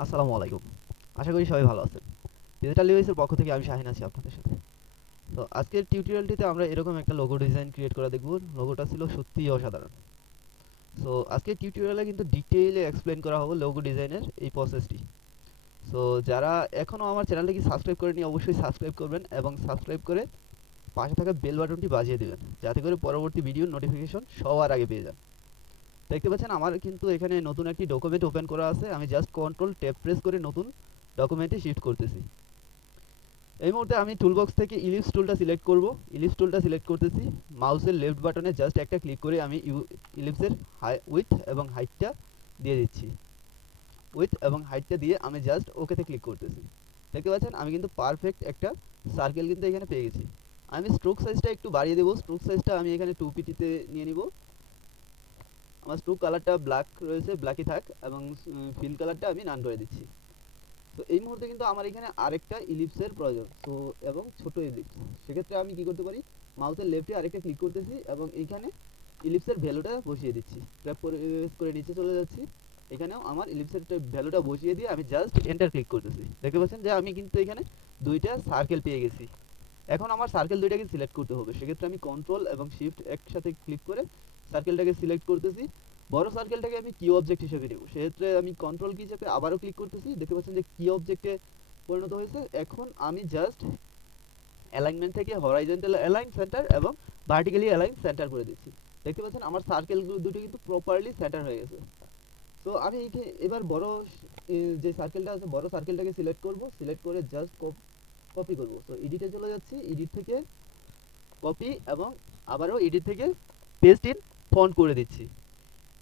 আসসালামু আলাইকুম। আশা করি সবাই ভালো আছেন। ডিজিটাল ইউএসের পক্ষ থেকে আমি শাহিন আছি আপনাদের সাথে। তো আজকের টিউটোরিয়ালটিতে আমরা এরকম একটা লোগো ডিজাইন ক্রিয়েট করা দেখব। লোগোটা ছিল সত্যিই অসাধারণ। সো আজকের টিউটোরিয়ালে কিন্তু ডিটেইলে এক্সপ্লেইন করা হবে লোগো ডিজাইনের এই প্রসেসটি। সো যারা এখনও আমার চ্যানেলটিকে সাবস্ক্রাইব করেনি অবশ্যই সাবস্ক্রাইব করবেন এবং সাবস্ক্রাইব করে পাশে থাকা বেল বাটনটি বাজিয়ে দিবেন যাতে করে পরবর্তী ভিডিওর নোটিফিকেশন সবার আগে পেয়ে যান। দেখতে পাচ্ছেন আমার কিন্তু এখানে নতুন একটি ডকুমেন্ট ওপেন করা আছে। আমি জাস্ট কন্ট্রোল ট্যাব প্রেস করে নতুন ডকুমেন্টে শিফট করতেছি। এই মুহূর্তে আমি টুলবক্স থেকে ইলিপস টুলটা সিলেক্ট করব। ইলিপস টুলটা সিলেক্ট করতেছি, মাউসের লেফট বাটনে জাস্ট একটা ক্লিক করে আমি ইলিপসের উইথ এবং হাইটটা দিয়ে দিচ্ছি। উইথ এবং হাইটটা দিয়ে আমি জাস্ট ওকেতে ক্লিক করতেছি। দেখতে পাচ্ছেন আমি কিন্তু পারফেক্ট একটা সার্কেল কিন্তু এখানে পেয়ে গেছি। আমি স্ট্রোক সাইজটা একটু বাড়িয়ে দেবো। স্ট্রোক সাইজটা আমি এখানে 2 পিটিতে নিয়ে নিব। আমার স্ট্রোক কালারটা ব্ল্যাক রয়েছে, ব্ল্যাকই থাক, এবং ফিল কালারটা আমি নান করে দিচ্ছি। তো এই মুহূর্তে কিন্তু আমার এখানে আরেকটা ইলিপসের প্রয়োজন, তো এবং ছোট ইলিপস। সেক্ষেত্রে আমি কি করতে পারি, মাউসের লেফটে আরেকটা ক্লিক করতেছি এবং এইখানে ইলিপসের ভ্যালুটা বসিয়ে দিচ্ছি। ট্র্যাপ করে নিচে চলে যাচ্ছি। এখানেও আমার ইলিপসের ভ্যালুটা বসিয়ে দিয়ে আমি জাস্ট এন্টার ক্লিক করতেছি। দেখতে পাচ্ছেন যে আমি কিন্তু এখানে দুইটা সার্কেল পেয়ে গেছি। এখন আমার সার্কেল দুইটাকে সিলেক্ট করতে হবে। সেক্ষেত্রে আমি কন্ট্রোল এবং শিফট একসাথে ক্লিক করে সার্কেলটাকে সিলেক্ট করতেছি। বড় সার্কেলটাকে আমি কি অবজেক্ট হিসেবে নেব। সেক্ষেত্রে আমি কন্ট্রোল কি চেপে আবারও ক্লিক করতেছি। দেখতে পাচ্ছেন যে কি অবজেক্টে পরিণত হয়েছে। এখন আমি জাস্ট অ্যালাইনমেন্ট থেকে হরাইজন্টাল অ্যালাইন সেন্টার এবং ভার্টিক্যালি অ্যালাইন সেন্টার করে দিচ্ছি। দেখতে পাচ্ছেন আমার সার্কেল দুটো কিন্তু প্রপারলি সেন্টার হয়ে গেছে। তো আমি এবার বড় যে সার্কেলটা আছে, বড় সার্কেলটাকে সিলেক্ট করব। সিলেক্ট করে জাস্ট কপি করব। তো এডিটে চলে যাচ্ছি, এডিট থেকে কপি এবং আবারও এডিট থেকে পেস্ট ইন ফন্ট করে দিচ্ছি।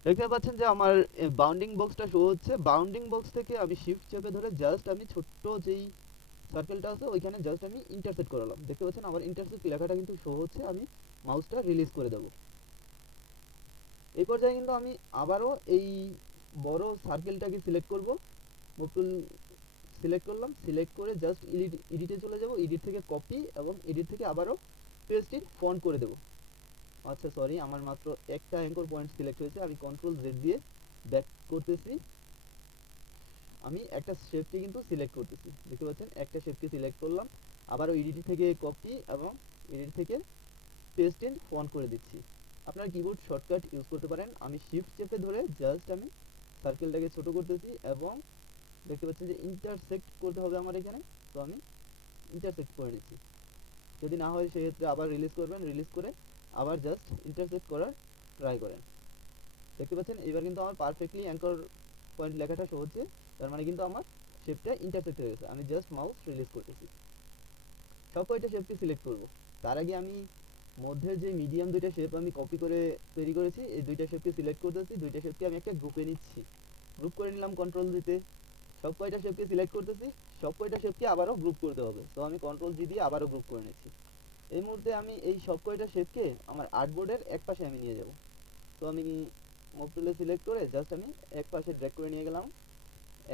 দেখতে পাচ্ছেন যে আমার বাউন্ডিং বক্সটা শো হচ্ছে। বাউন্ডিং বক্স থেকে আমি শিফট চেপে ধরে জাস্ট আমি ছোট্ট যেই সার্কেলটা আছে ওইখানে জাস্ট আমি ইন্টারসেক্ট করালাম। দেখতে পাচ্ছেন আমার ইন্টারসেক্ট লেখাটা কিন্তু শো হচ্ছে। আমি মাউসটা রিলিজ করে দেবো। এই পর্যায়ে কিন্তু আমি আবারও এই বড় সার্কেলটাকে সিলেক্ট করব। মুভ টুল সিলেক্ট করলাম, সিলেক্ট করে জাস্ট এডিটে চলে যাব। এডিট থেকে কপি এবং এডিট থেকে আবারও পেস্ট ইন ফন্ট করে দেবো। আচ্ছা সরি, আমার মাত্র একটা অ্যাঙ্কর পয়েন্ট সিলেক্ট হয়েছে। আমি কন্ট্রোল জেড দিয়ে ব্যাক করতেছি। আমি একটা শেপকে কিন্তু সিলেক্ট করতেছি। দেখতে পাচ্ছেন একটা শেপকে সিলেক্ট করলাম, আবারও এডিট থেকে কপি এবং এডিট থেকে পেস্ট ইন ফন্ট করে দিচ্ছি। আপনার কিবোর্ড শর্টকাট ইউজ করতে পারেন। আমি শিফট চেপে ধরে জাস্ট আমি সার্কেলটাকে ছোট করতেছি এবং দেখতে পাচ্ছেন যে ইন্টারসেক্ট করতে হবে আমার এখানে। তো আমি ইন্টারসেক্ট করে নিচ্ছি। যদি না হয় সেক্ষেত্রে আবার রিলিজ করবেন, রিলিজ করে আবার জাস্ট ইন্টারসেক্ট করার ট্রাই করেন। দেখতে পাচ্ছেন এবার কিন্তু আমার পারফেক্টলি অ্যাঙ্কর পয়েন্ট লেখাটা শো হচ্ছে। তার মানে কিন্তু আমার শেপটা ইন্টারসেক্ট হয়ে গেছে। আমি জাস্ট মাউস রিলিজ করতেছি। সব কয়টা শেপকে সিলেক্ট করব। তার আগে আমি মধ্যের যে মিডিয়াম দুইটা শেপ আমি কপি করে তৈরি করেছি, এই দুইটা শেপকে সিলেক্ট করতেছি। দুইটা শেপকে আমি একটা গ্রুপে নিচ্ছি। গ্রুপ করে নিলাম কন্ট্রোল দিতে। সব কয়টা শেপকে সিলেক্ট করতেছি। সব কয়টা শেপকে আবারও গ্রুপ করতে হবে। তো আমি কন্ট্রোল জি দিয়ে আবারও গ্রুপ করে নিচ্ছি। এই মুহূর্তে আমি এই সব কয়টা শেপকে আমার আর্টবোর্ডের এক পাশে আমি নিয়ে যাব। তো আমি মুভ টুলে সিলেক্ট করে জাস্ট আমি এক পাশে ড্র্যাগ করে নিয়ে গেলাম।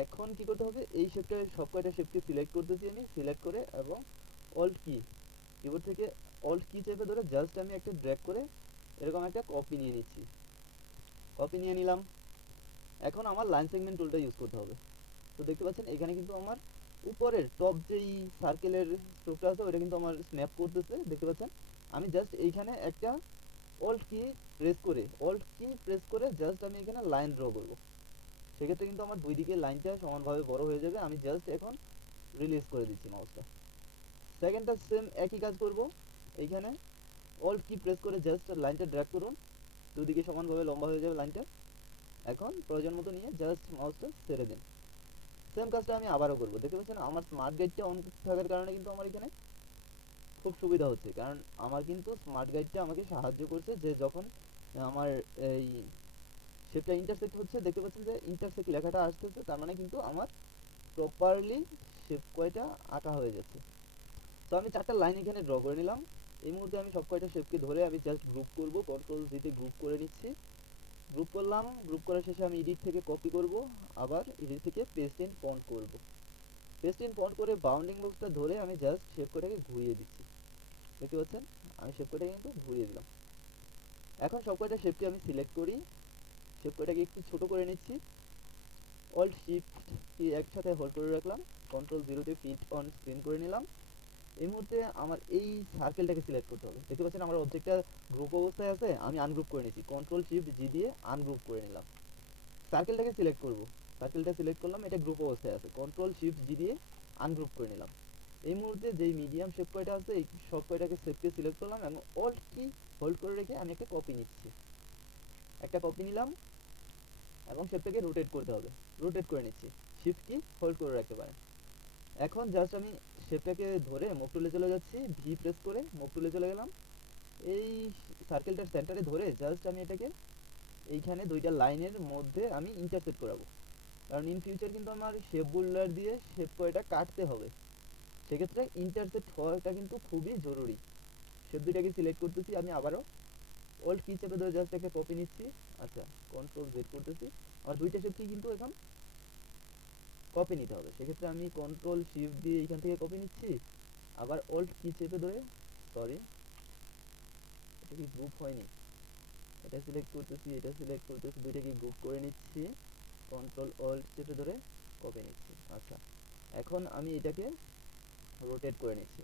এখন কি করতে হবে, এই শেপটা সব কয়টা শেপকে সিলেক্ট করতেছি। আমি সিলেক্ট করে এবং অল্ট কি কিবোর্ড থেকে অল্ট কি চেপে ধরে জাস্ট আমি একটা ড্র্যাগ করে এরকম একটা কপি নিয়ে নিচ্ছি। কপি নিয়ে নিলাম। এখন আমার লাইন সেগমেন্ট টুলটা ইউজ করতে হবে। তো দেখতে পাচ্ছেন এখানে কিন্তু আমার উপরের টপ যেই সার্কেলের স্ট্রোকটা আছে ওটা কিন্তু আমার স্ন্যাপ করতেছে। দেখতে পাচ্ছেন আমি জাস্ট এইখানে একটা অল্ট কি প্রেস করে জাস্ট আমি এখানে লাইন ড্র করব। সেক্ষেত্রে কিন্তু আমার দুই দিকে লাইনটা সমানভাবে বড় হয়ে যাবে। আমি জাস্ট এখন রিলিজ করে দিচ্ছি মাউসটা। সেকেন্ডটা সেম একই কাজ করব। এইখানে অল্ট কি প্রেস করে জাস্ট লাইনটা ড্র্যাগ করুন, দুদিকে সমানভাবে লম্বা হয়ে যাবে লাইনটা। এখন প্রয়োজন মতো নিয়ে জাস্ট মাউসটা ছেড়ে দিন। সেম কাজটা আমি আবারও করব। দেখতে পাচ্ছেন আমার স্মার্ট গাইডটা অন থাকার কারণে কিন্তু আমার এখানে খুব সুবিধা হচ্ছে, কারণ আমার কিন্তু স্মার্ট গাইডটা আমাকে সাহায্য করছে যে যখন আমার এই শেপটা ইন্টারসেক্ট হচ্ছে, দেখতে পাচ্ছেন যে ইন্টারসেক্ট লেখাটা আসতেছে, তার মানে কিন্তু আমার প্রপারলি শেপ কয়টা আঁকা হয়ে যাচ্ছে। তো আমি চারটা লাইন এখানে ড্র করে নিলাম। এই মুহূর্তে আমি সব কয়টা শেপকে ধরে আমি জাস্ট গ্রুপ করব। কন্ট্রোল জিতে গ্রুপ করে নিচ্ছি। গ্রুপ করলাম। গ্রুপ করার শেষে আমি এডিট থেকে কপি করব, আবার এডিট থেকে পেস্ট ইন ফন্ট করব। পেস্ট ইন ফন্ট করে বাউন্ডিং বক্সটা ধরে আমি জাস্ট শেপ কয়টাকে ঘুরিয়ে দিচ্ছি। দেখতে পাচ্ছেন আমি শেপ কয়টাকে কিন্তু ঘুরিয়ে দিলাম। এখন সব কয়টা শেপকে আমি সিলেক্ট করি। শেপ কয়টাকে একটু ছোট করে নিচ্ছি। অল্ট শিফট কি একসাথে হোল্ড করে রাখলাম, কন্ট্রোল 0 দিয়ে ফিট অন স্ক্রিন করে নিলাম। এই মুহূর্তে আমার এই সার্কেলটাকে সিলেক্ট করতে হবে। দেখতে পাচ্ছেন আমার অবজেক্টটা গ্রুপ অবস্থায় আছে, আমি আনগ্রুপ করে নিয়েছি, কন্ট্রোল শিফট জি দিয়ে আনগ্রুপ করে নিলাম। সার্কেলটাকে সিলেক্ট করব, সার্কেলটা সিলেক্ট করলাম, এটা গ্রুপ অবস্থায় আছে, কন্ট্রোল শিফট জি দিয়ে আনগ্রুপ করে নিলাম। এই মুহূর্তে যেই মিডিয়াম শেপ কয়টা আছে এই সব কয়টাকে শেপকে সিলেক্ট করলাম এবং অল্ট কি হোল্ড করে রেখে আমি একটা কপি নিচ্ছি, একটা কপি নিলাম এবং শেপটাকে রোটেট করতে হবে, রোটেট করে নিচ্ছি, শিফট কি হোল্ড করে রাখতে পারেন। এখন জাস্ট আমি শেপটাকে ধরে মুভ টুলে চলে যাচ্ছি, ভি প্রেস করে মুভ টুলে চলে গেলাম। এই সার্কেলটার সেন্টারে ধরে জাস্ট আমি এটাকে এইখানে দুইটা লাইনের মধ্যে আমি ইন্টারসেক্ট করাবো, কারণ ইন ফিউচার কিন্তু আমার শেপ বোল্ডার দিয়ে শেপ কয়টা কাটতে হবে, সেক্ষেত্রে ইন্টারসেক্ট হওয়াটা কিন্তু খুবই জরুরি। শেপ দুইটাকে সিলেক্ট করতেছি, আমি আবারও অল্ট কি চেপে ধরে জাস্ট একটা কপি নিচ্ছি, আচ্ছা কন্ট্রোল জেড করতেছি, আমার দুইটা শেপকে কিন্তু এখন কপি নিতে হবে, সেক্ষেত্রে আমি কন্ট্রোল শিফট দিয়ে এইখান থেকে কপি নিচ্ছি, আবার অল্ট কি চেপে ধরে, সরি এটা কি গ্রুপ হয়নি, এটা সিলেক্ট করতেছি, এটা সিলেক্ট করতেছি, দুইটাকে গ্রুপ করে নিচ্ছি, কন্ট্রোল অল্ট চেপে ধরে কপি নিচ্ছি। আচ্ছা এখন আমি এটাকে রোটেট করে নিচ্ছি,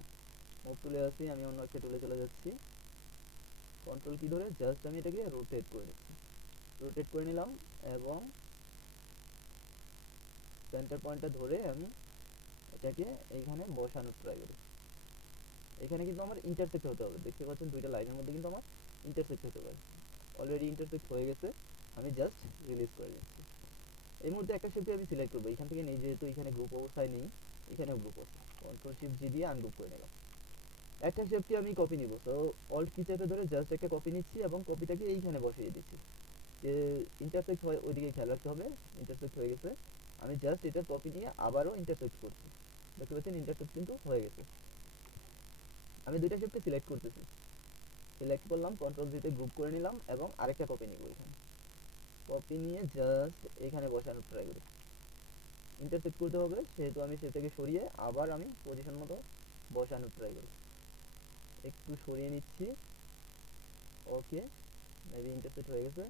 মুভ টুলে আসি, আমি অন্য একটা টুলে চলে যাচ্ছি, কন্ট্রোল কি ধরে জাস্ট আমি এটাকে রোটেট করে নিচ্ছি, রোটেট করে নিলাম এবং সেন্টার পয়েন্টটা ধরে আমি এটাকে এইখানে বসানোর ট্রাই করি। এখানে কিন্তু আমার ইন্টারসেক্ট হতে হবে, দেখতে পাচ্ছেন দুইটা লাইনের মধ্যে কিন্তু আমার ইন্টারসেক্ট হতে পারে, অলরেডি ইন্টারসেক্ট হয়ে গেছে, আমি জাস্ট রিলিজ করে দিচ্ছি। এই মুহূর্তে একটা শেপকে আমি সিলেক্ট করবো, এখান থেকে নেই যেহেতু এখানে গ্রুপ অবস্থায় নেই, এখানেও গ্রুপ অবস্থা, কন্ট্রোল শিফট জি দিয়ে আনগ্রুপ করে নিলাম। একটা শেপকে আমি কপি নিব, তো অল্ট কি চেপে ধরে জাস্ট একটা কপি নিচ্ছি এবং কপিটাকে এইখানে বসিয়ে দিচ্ছি, যে ইন্টারসেক্ট হয় ওইদিকে খেয়াল রাখতে হবে, ইন্টারসেক্ট হয়ে গেছে, আমি জাস্ট এটা কপি নিয়ে আবারও ইন্টারসেক্ট করছি, দেখতে পাচ্ছেন ইন্টারসেক্ট কিন্তু হয়ে গেছে। আমি দুইটা শেপকে সিলেক্ট করতেছি, সিলেক্ট করলাম, কন্ট্রোল জিতে গ্রুপ করে নিলাম এবং আরেকটা কপি নিব, এখানে কপি নিয়ে জাস্ট এখানে বসানোর ট্রাই করি, ইন্টারসেক্ট করতে হবে সেহেতু আমি সেটাকে সরিয়ে আবার আমি পজিশন মতো বসানোর ট্রাই করি, একটু সরিয়ে নিচ্ছি, ওকে মেবি ইন্টারসেক্ট হয়ে গেছে,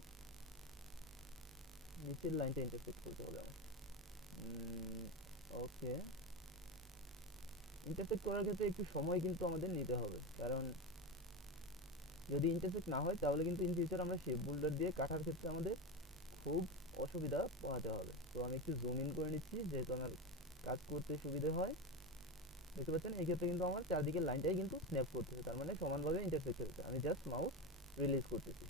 নিচের লাইনটা ইন্টারসেক্ট করতে হবে আমার, ওকে ইন্টারসেক্ট করার ক্ষেত্রে একটু সময় কিন্তু আমাদের নিতে হবে, কারণ যদি ইন্টারসেক্ট না হয় তাহলে কিন্তু ইন ফিউচার আমরা শেপ বোল্ডার দিয়ে কাটার ক্ষেত্রে আমাদের খুব অসুবিধা পোহাতে হবে। তো আমি একটু জুম ইন করে নিচ্ছি যেহেতু আমার কাজ করতে সুবিধা হয়, দেখতে পাচ্ছেন এই ক্ষেত্রে কিন্তু আমার চারদিকের লাইনটাই কিন্তু স্ন্যাপ করতেছে, তার মানে সমানভাবে ইন্টারসেক্ট হচ্ছে, আমি জাস্ট মাউস রিলিজ করতেছি,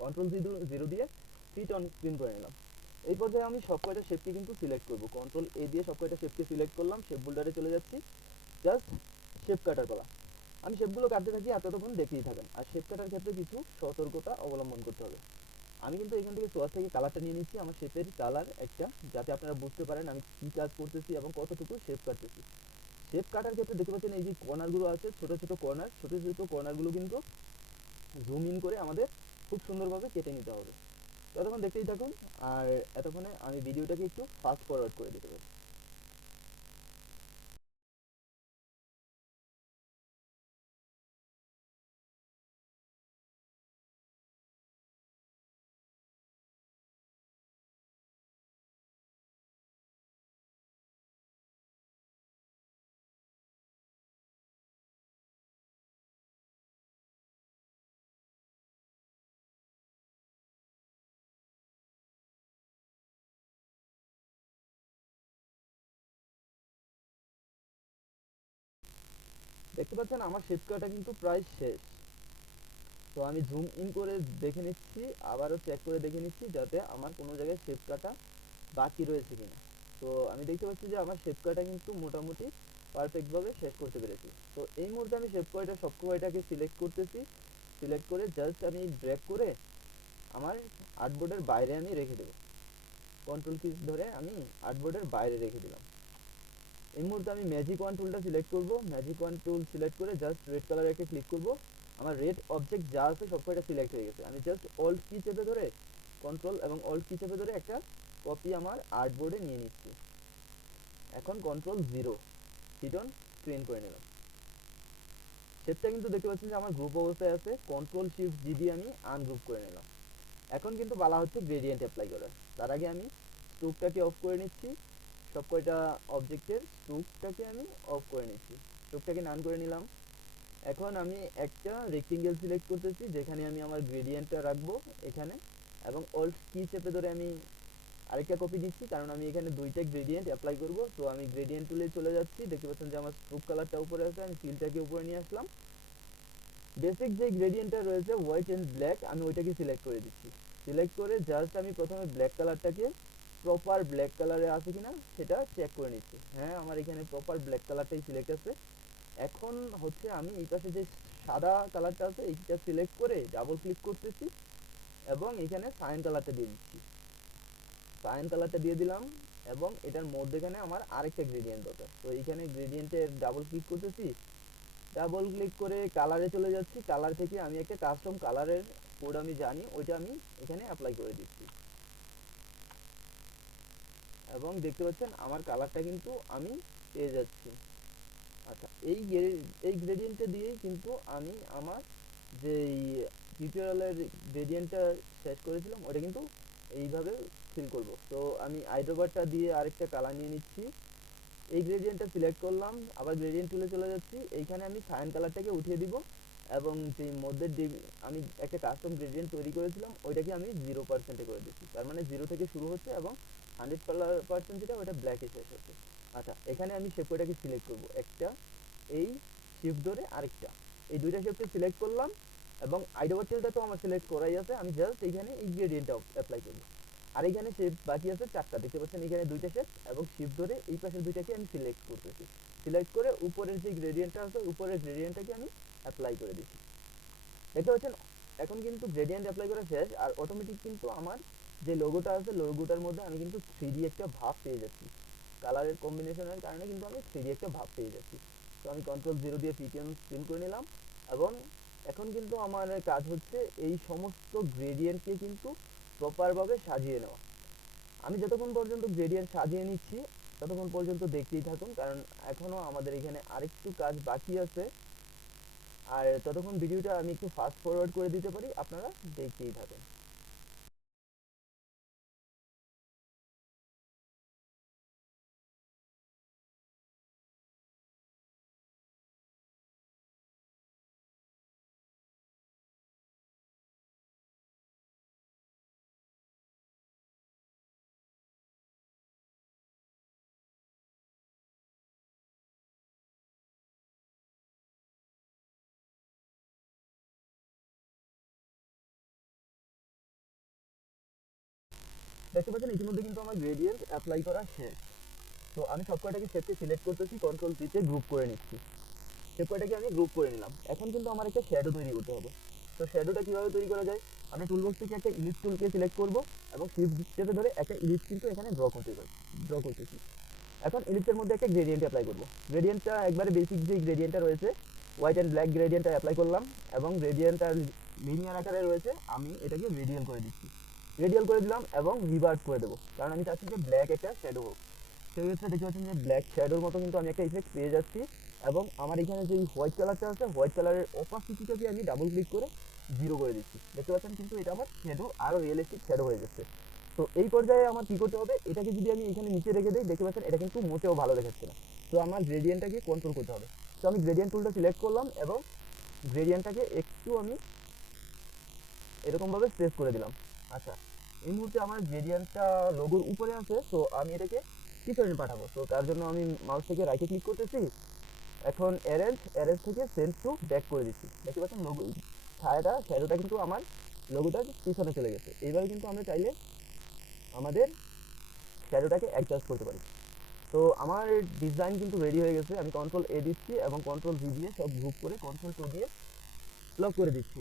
কন্ট্রোল জিরো দিয়ে ফিট অন স্ক্রিন করে নিলাম। এই পর্যায়ে আমি সব কয়টা শেপকে কিন্তু সিলেক্ট করব, কন্ট্রোল এ দিয়ে সব কয়টা শেপকে সিলেক্ট করলাম, শেপ বোল্ডারে চলে যাচ্ছি, জাস্ট শেপ কাটার পালা, আমি শেপগুলো কাটতে থাকি, ততক্ষণ দেখতেই থাকেন, আর শেপ কাটার ক্ষেত্রে কিছু সতর্কতা অবলম্বন করতে হবে। আমি কিন্তু এখান থেকে সোয়াস থেকে কালারটা নিয়ে নিচ্ছি, আমার শেপের কালার একটা, যাতে আপনারা বুঝতে পারেন আমি কি কাজ করতেছি এবং কতটুকু শেপ কাটতেছি। শেপ কাটার ক্ষেত্রে দেখতে পাচ্ছেন এই যে কর্নারগুলো আছে, ছোট ছোট কর্নার, ছোট ছোট কর্নারগুলো কিন্তু জুম ইন করে আমাদের খুব সুন্দরভাবে কেটে নিতে হবে। ততক্ষণ দেখতেই থাকুন, আর এতক্ষণে আমি ভিডিওটাকে একটু ফাস্ট ফরওয়ার্ড করে দিতে পারি। দেখতে পাচ্ছেন আমার শেপ কাটা কিন্তু প্রায় শেষ, তো আমি জুম ইন করে দেখে নিচ্ছি, আবারও চেক করে দেখে নিচ্ছি যাতে আমার কোনো জায়গায় শেপ কাটা বাকি রয়েছে কিনা। তো আমি দেখতে পাচ্ছি যে আমার শেপ কাটা কিন্তু মোটামুটি পারফেক্ট ভাবে শেষ করতে পেরেছি। তো এই মুহূর্তে আমি শেপ কয়টা সব কয়টাকে সিলেক্ট করতেছি, সিলেক্ট করে জাস্ট আমি ড্র্যাগ করে আমার আর্টবোর্ডের বাইরে আমি রেখে দেবো, কন্ট্রোল কি ধরে আমি আর্টবোর্ডের বাইরে রেখে দিলাম। এই মুহূর্তে আমি ম্যাজিক ওয়ান টুলটা সিলেক্ট করব, ম্যাজিক ওয়ান টুল সিলেক্ট করে জাস্ট রেড কালার একটা ক্লিক করব, আমার রেড অবজেক্ট যা আছে সব কয়টা সিলেক্ট হয়ে গেছে, আমি জাস্ট অল্ট কি চেপে ধরে কন্ট্রোল এবং অল্ট কি চেপে ধরে একটা কপি আমার আর্টবোর্ডে নিয়ে নিচ্ছি, এখন control zero hit on screen করে নিলাম। শেপটা কিন্তু দেখতে পাচ্ছেন যে আমার গ্রুপ অবস্থায় আছে, কন্ট্রোল শিফট জি দিয়ে আমি আনগ্রুপ করে নিলাম। এখন কিন্তু বলা হচ্ছে গ্রেডিয়েন্ট অ্যাপ্লাই করার, তার আগে আমি স্ট্রোকটাকে অফ করে নিচ্ছি, সব কয়টা অবজেক্টের স্ট্রোকটাকে আমি অফ করে নিচ্ছি, স্ট্রোকটাকে নান করে নিলাম। এখন আমি একটা রেক্টেঙ্গেল সিলেক্ট করতেছি যেখানে আমি আমার গ্রেডিয়েন্টটা রাখবো এখানে, এবং অল্ট কি চেপে ধরে আমি আরেকটা কপি দিচ্ছি, কারণ আমি এখানে দুইটা গ্রেডিয়েন্ট অ্যাপ্লাই করব। তো আমি গ্রেডিয়েন্ট টুলে চলে যাচ্ছি, দেখতে পাচ্ছেন যে আমার স্ট্রোক কালারটা উপরে আছে, আমি ফিলটাকে উপরে নিয়ে আসলাম। বেসিক যে গ্রেডিয়েন্টটা রয়েছে হোয়াইট এন্ড ব্ল্যাক, আমি ওইটাকে সিলেক্ট করে দিচ্ছি। সিলেক্ট করে জাস্ট আমি প্রথমে ব্ল্যাক কালারটাকে প্রপার ব্ল্যাক কালারে আছে কিনা সেটা চেক করে নিচ্ছি। হ্যাঁ, আমার এখানে প্রপার ব্ল্যাক কালারটাই সিলেক্ট আছে। এখন হচ্ছে আমি এই পাশে যে সাদা কালারটা আছে এইটা সিলেক্ট করে ডাবল ক্লিক করতেছি এবং এখানে সায়ান কালারটা দিয়ে দিচ্ছি। সায়ান কালারটা দিয়ে দিলাম এবং এটার মধ্যেখানে আমার আরেকটা গ্রেডিয়েন্ট দরকার। তো এইখানে গ্রেডিয়েন্টের ডাবল ক্লিক করতেছি, ডাবল ক্লিক করে কালারে চলে যাচ্ছি। কালার থেকে আমি একটা কাস্টম কালারের কোড আমি জানি, ওইটা আমি এখানে অ্যাপ্লাই করে দিচ্ছি এবং দেখতে পাচ্ছেন আমার কালারটা কিন্তু আমি পেয়ে যাচ্ছি। আচ্ছা, এই গ্রেডিয়েন্টটা দিয়েই কিন্তু আমি আমার যেই টিউটোরিয়ালের গ্রেডিয়েন্টটা শেষ করেছিলাম ওটা কিন্তু এইভাবে ফিল করব। তো আমি আইড্রোবারটা দিয়ে আরেকটা কালার নিয়ে নিচ্ছি, এই গ্রেডিয়েন্টটা সিলেক্ট করলাম, আবার গ্রেডিয়েন্ট টুলে চলে যাচ্ছি, এইখানে আমি সায়ান কালারটাকে উঠিয়ে দিব এবং যে মধ্যে আমি একটা কাস্টম গ্রেডিয়েন্ট তৈরি করেছিলাম ওইটাকে আমি 0% করে দিচ্ছি। তার মানে 0 থেকে শুরু হচ্ছে এবং 100% যেটা ওটা ব্ল্যাকে শেষ হচ্ছে। আচ্ছা, এখানে আমি শেপ ওইটাকে সিলেক্ট করব, একটা এই শিফট ধরে আরেকটা, এই দুইটা শেপকে সিলেক্ট করলাম এবং আইডোভার টেলটা তো আমার সিলেক্ট করাই আছে, আমি জাস্ট এইখানে এই গ্রেডিয়েন্টটা অ্যাপ্লাই করব। আর এখানে শেপ বাকি আছে চারটা, দেখতে পাচ্ছেন এখানে দুইটা শেপ এবং শিফট ধরে এই পাশের দুইটাকে আমি সিলেক্ট করতেছি। সিলেক্ট করে উপরের যে গ্রেডিয়েন্টটা আছে উপরের গ্রেডিয়েন্টটাকে আমি অ্যাপ্লাই করে দিচ্ছি। দেখতে পাচ্ছেন এখন কিন্তু গ্রেডিয়েন্ট অ্যাপ্লাই করা শেষ, আর অটোমেটিক কিন্তু আমার যে লোগোটা আছে লোগোটার মধ্যে আমি কিন্তু 3D একটা ভাব পেয়ে যাচ্ছি। কালারের কম্বিনেশনের কারণে কিন্তু আমি 3D একটা ভাব পেয়ে যাচ্ছি। তো আমি কন্ট্রোল 0 দিয়ে পিটিএম স্পিন করে নিলাম এবং এখন কিন্তু আমার কাজ হচ্ছে এই সমস্ত গ্রেডিয়েন্টকে কিন্তু প্রপারভাবে সাজিয়ে নেওয়া। আমি যতক্ষণ পর্যন্ত গ্রেডিয়েন্ট সাজিয়ে নিচ্ছি ততক্ষণ পর্যন্ত দেখতেই থাকুন, কারণ এখনো আমাদের এখানে আরেকটু কাজ বাকি আছে। আর ততক্ষণ ভিডিওটা আমি একটু ফাস্ট ফরওয়ার্ড করে দিতে পারি, আপনারা দেখতেই থাকুন। দেখতে পাচ্ছেন ইতিমধ্যে কিন্তু আমার গ্রেডিয়েন্ট অ্যাপ্লাই করা শেষ। তো আমি সব কয়টাকে শেপকে সিলেক্ট করতেছি, কন্ট্রোল-C তে গ্রুপ করে নিচ্ছি। শেপ কয়টাকে আমি গ্রুপ করে নিলাম। এখন কিন্তু আমার একটা শ্যাডো তৈরি করতে হবে। তো শ্যাডোটা কিভাবে তৈরি করা যায়, আমি টুলবক্স থেকে একটা ইলিপস টুলকে সিলেক্ট করব এবং শিফট চেপে ধরে একটা ইলিপস কিন্তু এখানে ড্র করতেছি। এখন ইলিপসের মধ্যে একটা গ্রেডিয়েন্ট অ্যাপ্লাই করব। গ্রেডিয়েন্টটা একবারে বেসিক যে গ্রেডিয়েন্টটা রয়েছে হোয়াইট অ্যান্ড ব্ল্যাক গ্রেডিয়েন্টটা অ্যাপ্লাই করলাম এবং গ্রেডিয়েন্টটা লিনিয়ার আকারে রয়েছে, আমি এটাকে রেডিয়াল করে দিচ্ছি। রেডিয়াল করে দিলাম এবং রিভার্স করে দেবো, কারণ আমি চাচ্ছি যে ব্ল্যাক একটা শ্যাডো হোক। সেই ক্ষেত্রে দেখতে পাচ্ছেন যে ব্ল্যাক শ্যাডোর মতো কিন্তু আমি একটা ইফেক্ট পেয়ে যাচ্ছি এবং আমার এখানে যে হোয়াইট কালারটা আছে হোয়াইট কালারের অপাসিটিটাকে আমি ডাবল ক্লিক করে 0 করে দিচ্ছি। দেখতে পাচ্ছেন কিন্তু এটা আমার শ্যাডো আরও রিয়েলিস্টিক শ্যাডো হয়ে যাচ্ছে। তো এই পর্যায়ে আমার কি করতে হবে, এটাকে যদি আমি এখানে নিচে রেখে দিই দেখতে পাচ্ছেন এটা কিন্তু মোটেও ভালো দেখাচ্ছে না। তো আমার গ্রেডিয়েন্টটাকে কন্ট্রোল করতে হবে। তো আমি গ্রেডিয়েন্ট টুলটা সিলেক্ট করলাম এবং গ্রেডিয়েন্টটাকে একটু আমি এরকমভাবে স্ট্রেচ করে দিলাম। আচ্ছা, এই মুহূর্তে আমার গ্রেডিয়েন্টটা লোগোর উপরে আছে, তো আমি এটাকে পিছনে পাঠাবো। তো তার জন্য আমি মাউস থেকে রাইটে ক্লিক করতেছি, এখন অ্যারেঞ্জ থেকে সেন্ড টু ব্যাক করে দিচ্ছি। দেখতে পাচ্ছেন লোগো শ্যাডোটা কিন্তু আমার লোগোটার পিছনে চলে গেছে। এইভাবে কিন্তু আমরা চাইলে আমাদের শ্যাডোটাকে অ্যাডজাস্ট করতে পারি। তো আমার ডিজাইন কিন্তু রেডি হয়ে গেছে, আমি কন্ট্রোল-A দিচ্ছি এবং কন্ট্রোল-V দিয়ে সব গ্রুপ করে কন্ট্রোল-2 দিয়ে লক করে দিচ্ছি।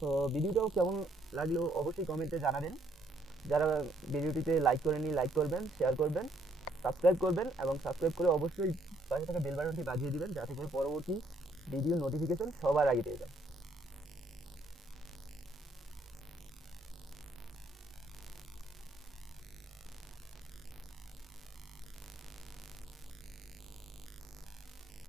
তো ভিডিওটাও কেমন লাগলো অবশ্যই কমেন্টে জানাবেন। যারা ভিডিওটিতে লাইক করেননি লাইক করবেন, শেয়ার করবেন, সাবস্ক্রাইব করবেন এবং সাবস্ক্রাইব করে অবশ্যই পাশে থাকা বেল বাটনটি বাজিয়ে দিবেন যাতে করে পরবর্তী ভিডিও নোটিফিকেশন সবার আগে পেয়ে যান।